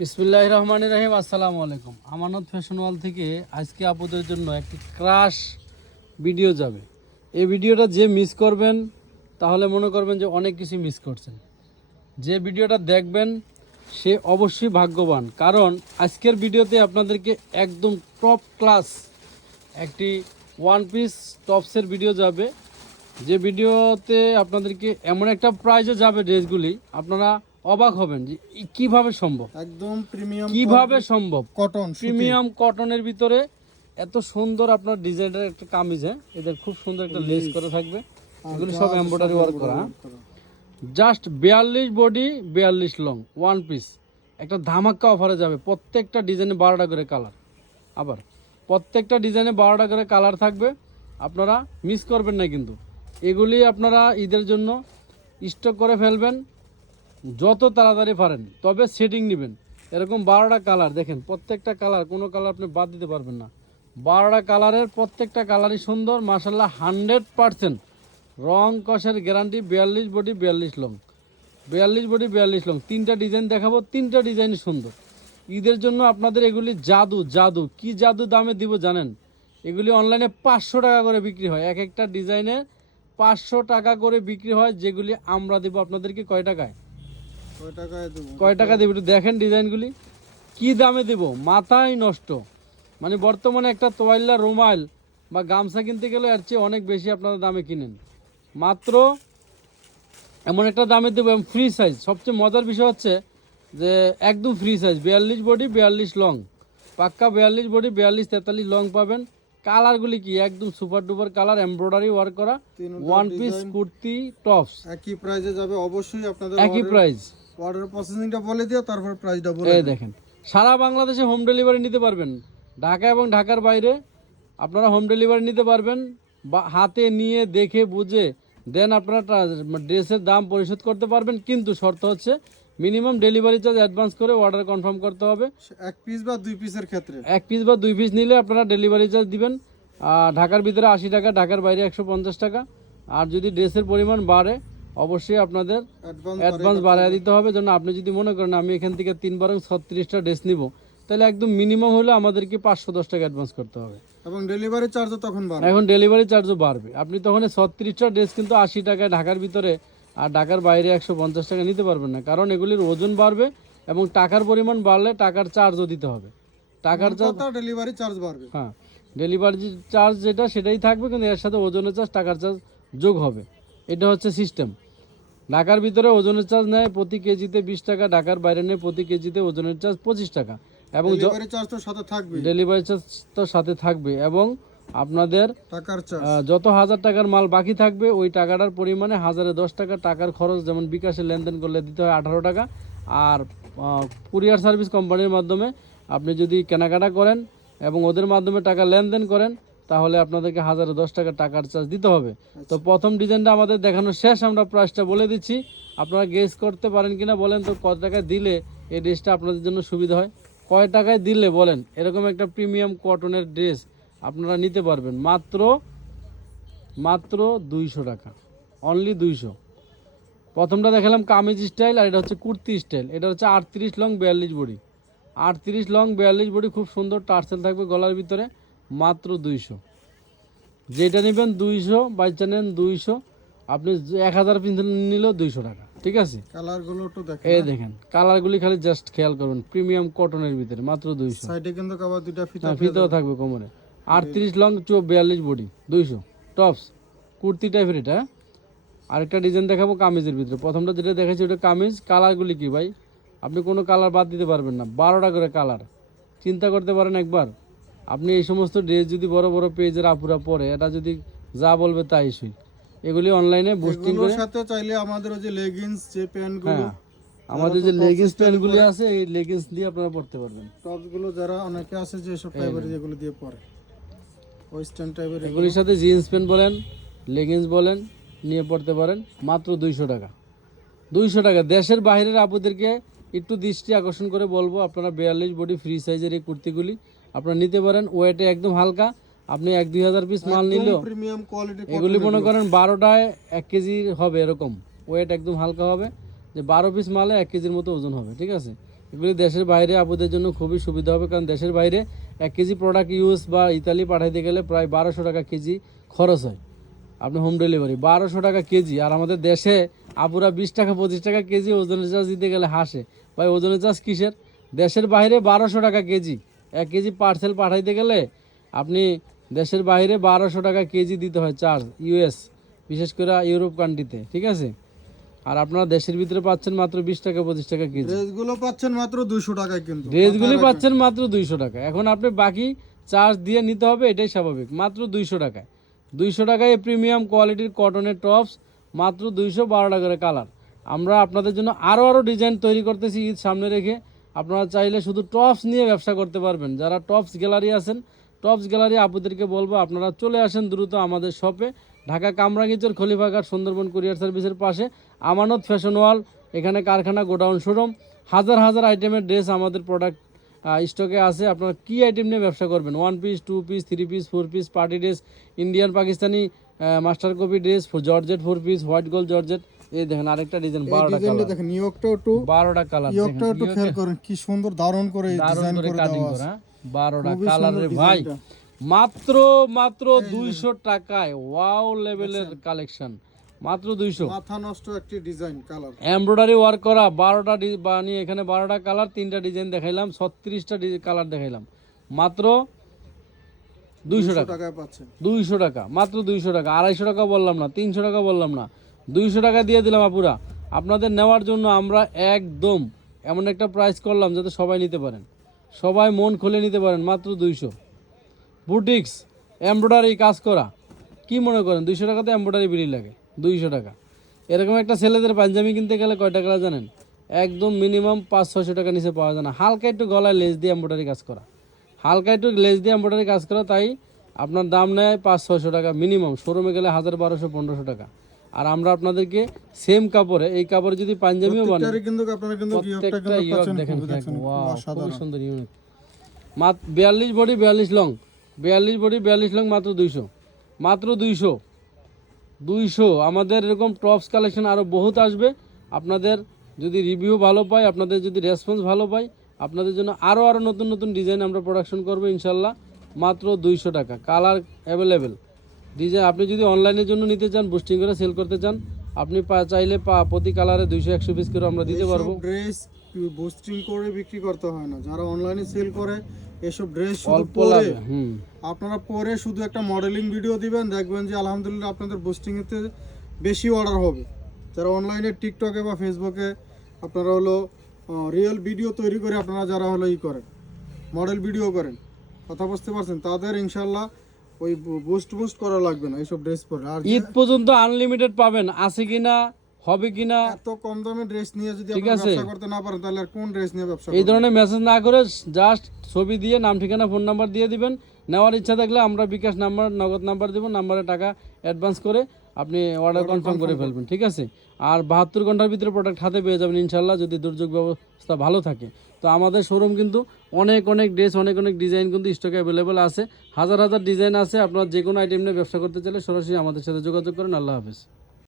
বিসমিল্লাহ রহমান রহিম, আসসালামু আলাইকুম। আমানত ফ্যাশন ওয়াল থেকে আজকে আপনাদের জন্য একটি ক্রাশ ভিডিও যাবে। এই ভিডিওটা যে মিস করবেন, তাহলে মনে করবেন যে অনেক কিছু মিস করছেন। যে ভিডিওটা দেখবেন, সে অবশ্যই ভাগ্যবান। কারণ আজকের ভিডিওতে আপনাদেরকে একদম টপ ক্লাস একটি ওয়ান পিস টপসের ভিডিও যাবে। যে ভিডিওতে আপনাদেরকে এমন একটা প্রাইজও যাবে ড্রেসগুলি আপনারা অবাক হবেন যে কীভাবে সম্ভব? একদম প্রিমিয়াম কীভাবে সম্ভব? কটন প্রিমিয়াম কটনের ভিতরে এত সুন্দর আপনার ডিজাইনের একটা কামিজ হ্যাঁ? এদের খুব সুন্দর একটা লেস করা থাকবে। এগুলি সব এমব্রয়ডারি ওয়ার্ক করা জাস্ট বিয়াল্লিশ বডি বিয়াল্লিশ লং ওয়ান পিস একটা ধামাক্কা অফারে যাবে প্রত্যেকটা ডিজাইনে বারোটা করে কালার আবার প্রত্যেকটা ডিজাইনে বারোটা করে কালার থাকবে আপনারা মিস করবেন না কিন্তু। এগুলি আপনারা ঈদের জন্য স্টক করে ফেলবেন যত তাড়াতাড়ি পারেন, তবে সেটিং নেবেন। এরকম বারোটা কালার দেখেন, প্রত্যেকটা কালার কোনো কালার আপনি বাদ দিতে পারবেন না। বারোটা কালারের প্রত্যেকটা কালারই সুন্দর মাসাল্লাহ হান্ড্রেড পারসেন্ট রং কষের গ্যারান্টি বিয়াল্লিশ বডি বিয়াল্লিশ লং বিয়াল্লিশ বডি বিয়াল্লিশ লং তিনটা ডিজাইন দেখাবো, তিনটা ডিজাইন সুন্দর। ঈদের জন্য আপনাদের এগুলি জাদু জাদু। কি জাদু দামে দিব জানেন? এগুলি অনলাইনে পাঁচশো টাকা করে বিক্রি হয়। এক একটা ডিজাইনে পাঁচশো টাকা করে বিক্রি হয়, যেগুলি আমরা দেবো আপনাদেরকে কয় টাকায়? কয় টাকা দেবো একটু দেখেন ডিজাইনগুলি। কি দামে দেব? মাথায় নষ্ট। মানে বর্তমানে একটা তোয়াল্লা রুমাল বা গামছা কিনতে গেলে এর চেয়ে অনেক বেশি আপনারা দামে কিনেন। মাত্র এমন একটা দামে দেবো এবং ফ্রি সাইজ সবচেয়ে মজার বিষয় হচ্ছে যে একদম ফ্রি সাইজ বিয়াল্লিশ বডি বিয়াল্লিশ লং পাক্কা বিয়াল্লিশ বডি বিয়াল্লিশ তেতাল্লিশ লং পাবেন। কালারগুলি কি? একদম super duper colour embroidery work করা। ওয়ান পিস কুর্তি টপস একই প্রাইসে যাবে। অবশ্যই আপনাদের একই প্রাইস অর্ডার প্রসেসিংটা বলে দিও তারপর প্রাইসটা বলে এই দেখেন সারা বাংলাদেশে হোম ডেলিভারি নিতে পারবেন। ঢাকা এবং ঢাকার বাইরে আপনারা হোম ডেলিভারি নিতে পারবেন বা হাতে নিয়ে দেখে বুঝে দেন আপনারা ড্রেসের দাম পরিশোধ করতে পারবেন কিন্তু শর্ত হচ্ছে মিনিমাম ডেলিভারি চার্জ অ্যাডভান্স করে অর্ডার কনফার্ম করতে হবে। এক পিস বা দুই পিসের ক্ষেত্রে। এক পিস বা দুই পিস নিলে আপনারা ডেলিভারি চার্জ দিবেন। ঢাকার ভিতরে আশি টাকা ঢাকার বাইরে একশো পঞ্চাশ টাকা। আর যদি ড্রেসের পরিমাণ বাড়ে অবশ্যই আপনাদের অ্যাডভান্স বাড়ায় দিতে হবে। যেন আপনি যদি মনে করেন আমি এখান থেকে তিন বারং ছত্রিশটা ড্রেস নিব তাহলে একদম মিনিমাম হলে আমাদেরকে পাঁচশো দশ টাকা অ্যাডভান্স করতে হবে। এবং ডেলিভারি চার্জও তখন এখন ডেলিভারি চার্জও বাড়বে। আপনি তখন ছত্রিশটা ড্রেস কিন্তু আশি টাকায় ঢাকার ভিতরে আর ঢাকার বাইরে একশো পঞ্চাশ টাকা নিতে পারবেন না। কারণ এগুলির ওজন বাড়বে এবং টাকার পরিমাণ বাড়লে টাকার চার্জও দিতে হবে। টাকার চার্জ ডেলিভারি চার্জ বাড়বে। হ্যাঁ ডেলিভারি চার্জ যেটা সেটাই থাকবে কিন্তু এর সাথে ওজনের চার্জ টাকার চার্জ যোগ হবে। এটা হচ্ছে সিস্টেম ঢাকার ভিতরে ওজনের চার্জ নেয় প্রতি কেজিতে বিশ টাকা ঢাকার বাইরে নেয় প্রতি কেজিতে ওজনের চার্জ পঁচিশ টাকা। এবং ডেলিভারি চার্জ তো সাথে থাকবে ডেলিভারি চার্জ তো সাথে থাকবে এবং আপনাদের টাকার যত হাজার টাকার মাল বাকি থাকবে ওই টাকাটার পরিমাণে হাজারে দশ টাকা টাকার খরচ যেমন বিকাশে লেনদেন করলে দিতে হয় আঠারো টাকা। আর কুরিয়ার সার্ভিস কোম্পানির মাধ্যমে আপনি যদি কেনাকাটা করেন এবং ওদের মাধ্যমে টাকা লেনদেন করেন তাহলে আপনাদেরকে হাজারে দশ টাকা টাকার চার্জ দিতে হবে। তো প্রথম ডিজাইনটা আমাদের দেখানো শেষ আমরা প্রাইসটা বলে দিচ্ছি। আপনারা গেস করতে পারেন কিনা বলেন তো কত টাকায় দিলে এই ড্রেসটা আপনাদের জন্য সুবিধা হয়? কয় টাকায় দিলে বলেন? এরকম একটা প্রিমিয়াম কটনের ড্রেস আপনারা নিতে পারবেন। মাত্র মাত্র দুইশো টাকা। অনলি দুইশো। প্রথমটা দেখালাম কামিজ স্টাইল আর এটা হচ্ছে কুর্তি স্টাইল এটা হচ্ছে আটত্রিশ লং বিয়াল্লিশ বডি। আটত্রিশ লং বিয়াল্লিশ বডি খুব সুন্দর টার্সেল থাকবে গলার ভিতরে। মাত্র দুইশো। যেটা নেবেন দুইশো বাইচা নেন দুইশো। আপনি এক হাজার পিস নিলেও দুইশো টাকা ঠিক আছে? কালারগুলো একটু দেখেন এই দেখেন কালারগুলি খালি জাস্ট খেয়াল করবেন প্রিমিয়াম কটনের ভিতরে মাত্র দুইশো। সাইডে কিন্তু আবার দুইটা ফিতা হ্যাঁ ফিতেও থাকবে কোমরে। আটত্রিশ লং চো বিয়াল্লিশ বডি দুইশো। টপস কুর্তি টাইপের এটা হ্যাঁ? আরেকটা ডিজাইন দেখাবো কামিজের ভিতরে। প্রথমটা যেটা দেখাচ্ছি ওটা কামিজ। কালারগুলি কি ভাই? আপনি কোনো কালার বাদ দিতে পারবেন না। বারোটা করে কালার। চিন্তা করতে পারেন একবার। আপনি এই সমস্ত ড্রেস যদি বড় বড় পেজের আপুরা পরে এটা যদি যা বলবে তাই সুই এগুলি অনলাইনে বুস্টিং করে সাথে চাইলে আমাদের ওই যে লেগিংস যে প্যান্টগুলো হ্যাঁ আমাদের যে লেগিংস প্যান্টগুলি আছে এই লেগিংস দিয়ে আপনারা পড়তে পারবেন। টপসগুলো যারা অনেকে আছে যে সব টাইপের যেগুলো দিয়ে পরে। ওয়েস্টার্ন টাইপের এগুলির সাথে জিন্স প্যান্ট বলেন লেগিংস বলেন নিয়ে পড়তে পারেন মাত্র দুইশো টাকা। দুইশো টাকা। দেশের বাইরের আপুদেরকে একটু দৃষ্টি আকর্ষণ করে বলব আপনারা বিয়াল্লিশ বডি ফ্রি সাইজের এই কুর্তিগুলি আপনারা নিতে পারেন ওয়েটে একদম হালকা। আপনি এক দুই হাজার পিস মাল কোয়ালিটি এগুলি মনে করেন বারোটায় এক কেজি হবে এরকম। ওয়েট একদম হালকা হবে। যে বারো পিস মালে এক কেজির মতো ওজন হবে ঠিক আছে? এগুলি দেশের বাইরে আপুদের জন্য খুবই সুবিধা হবে কারণ দেশের বাইরে এক কেজি প্রোডাক্ট ইউজ বা ইতালি পাঠাইতে গেলে প্রায় বারোশো টাকা কেজি খরচ হয়। আপনি হোম ডেলিভারি বারোশো টাকা কেজি। আর আমাদের দেশে আপুরা বিশ টাকা পঁচিশ টাকা কেজি ওজনের চার্জ দিতে গেলে হাসে। ভাই ওজনের চার্জ কিসের? দেশের বাইরে বারোশো টাকা কেজি। এক কেজি পার্সেল পাঠাইতে গেলে আপনি দেশের বাইরে বারোশো টাকা কেজি দিতে হয় চার্জ ইউএস বিশেষ করে ইউরোপ কান্ট্রিতে ঠিক আছে? আর আপনারা দেশের ভিতরে পাচ্ছেন মাত্র বিশ টাকা পঁচিশ টাকা কেজি। ড্রেসগুলো পাচ্ছেন মাত্র দুশো টাকায় কিন্তু। ড্রেসগুলি পাচ্ছেন মাত্র দুইশো টাকা। এখন আপনি বাকি চার্জ দিয়ে নিতে হবে এটাই স্বাভাবিক। মাত্র দুইশো টাকায়। দুইশো টাকায় প্রিমিয়াম কোয়ালিটির কটনের টপস মাত্র দুইশো বারো টাকা করে কালার আমরা আপনাদের জন্য আরও আরও ডিজাইন তৈরি করতেছি ঈদ সামনে রেখে। আপনারা চাইলে শুধু টপস নিয়ে ব্যবসা করতে পারবেন। যারা টপস গ্যালারি আছেন টপস গ্যালারি আপুদেরকে বলব, আপনারা চলে আসেন দ্রুত আমাদের শপে ঢাকা কামরাঙ্গিচর খলিফাঘাট সুন্দরবন কুরিয়ার সার্ভিসের পাশে। আমানত ফ্যাশন ওয়াল, এখানে কারখানা গোডাউন শোরুম। হাজার হাজার আইটেমের ড্রেস আমাদের প্রোডাক্ট স্টকে আছে। আপনারা কি আইটেম নিয়ে ব্যবসা করবেন? One piece two piece three piece four piece party dress Indian Pakistani master copy dress georgette four piece white gold georgette এই দেখেন আরেকটা ডিজাইন বারোটা ডিজাইনটা কালার দেখেন একটু বারোটা কালার ইয়কটাও একটু খেয়াল করেন কি সুন্দর দারুণ করে ডিজাইন করে কাটিং করা বারোটা খুবই কালার রে ভাই। মাত্র মাত্র দুইশো টাকায় ওয়াও লেভেলের কালেকশন মাত্র দুইশো। মাথা নষ্ট একটি ডিজাইন কালার এমব্রয়ডারি ওয়ার্ক করা বারোটা বানিয়ে এখানে বারোটা কালার তিনটা ডিজাইন দেখাইলাম ছত্রিশটা কালার দেখাইলাম। মাত্র দুইশো টাকা। দুইশো টাকা মাত্র দুইশো টাকা। আড়াইশো টাকা বললাম না তিনশো টাকা বললাম না। দুইশো টাকা দিয়ে দিলাম আপুরা। আপনাদের নেওয়ার জন্য আমরা একদম এমন একটা প্রাইস করলাম যাতে সবাই নিতে পারেন। সবাই মন খুলে নিতে পারেন, মাত্র দুইশো। বুটিক্স এমব্রয়ডারি কাজ করা। কি মনে করেন, দুইশো টাকাতে এমব্রয়ডারি বিড়ি লাগে, দুইশো টাকা। এরকম একটা ছেলেদের পাঞ্জাবি কিনতে গেলে কয় টাকা জানেন? একদম মিনিমাম পাঁচ, ছয়শো টাকা নিচে পাওয়া যায় না। হালকা একটু গলায় লেস দিয়ে এমব্রয়ডারি কাজ করা। হালকা একটু লেস দিয়ে এমব্রয়ডারি কাজ করা, তাই আপনার দাম নেয় পাঁচ ছশো টাকা মিনিমাম শোরুমে গেলে হাজার বারোশো, পনেরোশো টাকা। আর আমরা আপনাদেরকে সেম কাপড়ে এই কাপড়ে যদি পাঞ্জাবিও বানাই কিন্তু আপনারা কিন্তু প্রত্যেকটা ইয়ক দেখেন সুন্দর ইউনিক মাত্র বিয়াল্লিশ বডি বিয়াল্লিশ লং বিয়াল্লিশ বডি বিয়াল্লিশ লং মাত্র দুইশো। মাত্র দুইশো। দুইশো। আমাদের এরকম টপস কালেকশন আরও বহুত আসবে। আপনাদের যদি রিভিউ ভালো পাই আপনাদের যদি রেসপন্স ভালো পাই আপনাদের জন্য আরও আরও নতুন নতুন ডিজাইন আমরা প্রোডাকশন করব ইনশাল্লাহ। মাত্র দুইশো টাকা। কালার অ্যাভেলেবেল ডিজাইন আপনি যদি অনলাইনের জন্য নিতে চান বুস্টিং করে সেল করতে চান আপনি পা- চাইলে পা- প্রতি কালারে দুইশো একশো পিস করে আমরা দিতে পারব। ড্রেস বুস্টিং করে বিক্রি করতে হয় না। যারা অনলাইনে সেল করে এসব ড্রেস অল্প হুম। আপনারা পরে শুধু একটা মডেলিং ভিডিও দিবেন দেখবেন যে আলহামদুলিল্লাহ আপনাদের বুস্টিং এতে বেশি অর্ডার হবে। যারা অনলাইনে টিকটকে বা ফেসবুকে আপনারা হলো রিয়েল ভিডিও তৈরি করে আপনারা যারা হলো ই করেন মডেল ভিডিও করেন কথা বুঝতে পারছেন? তাদের ইনশাল্লাহ ওই বুস্ট বুস্ট করা লাগবে না এইসব ড্রেস পরে। আর ঈদ পর্যন্ত আনলিমিটেড পাবেন। আছে কিনা হবে কিনা এত কম দামে ড্রেস নিয়ে যদি আছে। ব্যবসা করতে না পারেন তাহলে আর কোন ড্রেস নিয়ে ব্যবসা এই ধরনের মেসেজ না করে জাস্ট ছবি দিয়ে নাম ঠিকানা ফোন নাম্বার দিয়ে দিবেন। নেওয়ার ইচ্ছা থাকলে আমরা বিকাশ নাম্বার নগদ নাম্বার দেবো নাম্বারে টাকা অ্যাডভান্স করে আপনি অর্ডার কনফার্ম করে ফেলবেন ঠিক আছে? আর বাহাত্তর ঘণ্টার ভিতরে প্রোডাক্ট হাতে পেয়ে যাবেন ইনশাল্লাহ যদি দুর্যোগ ব্যবস্থা ভালো থাকে। তো আমাদের শোরুম কিন্তু অনেক অনেক ড্রেস অনেক অনেক ডিজাইন কিন্তু স্টকে অ্যাভেলেবেল আছে। হাজার হাজার ডিজাইন আছে। আপনার যে কোনো আইটেম নিয়ে ব্যবসা করতে চাইলে সরাসরি আমাদের সাথে যোগাযোগ করেন। আল্লাহ হাফিজ।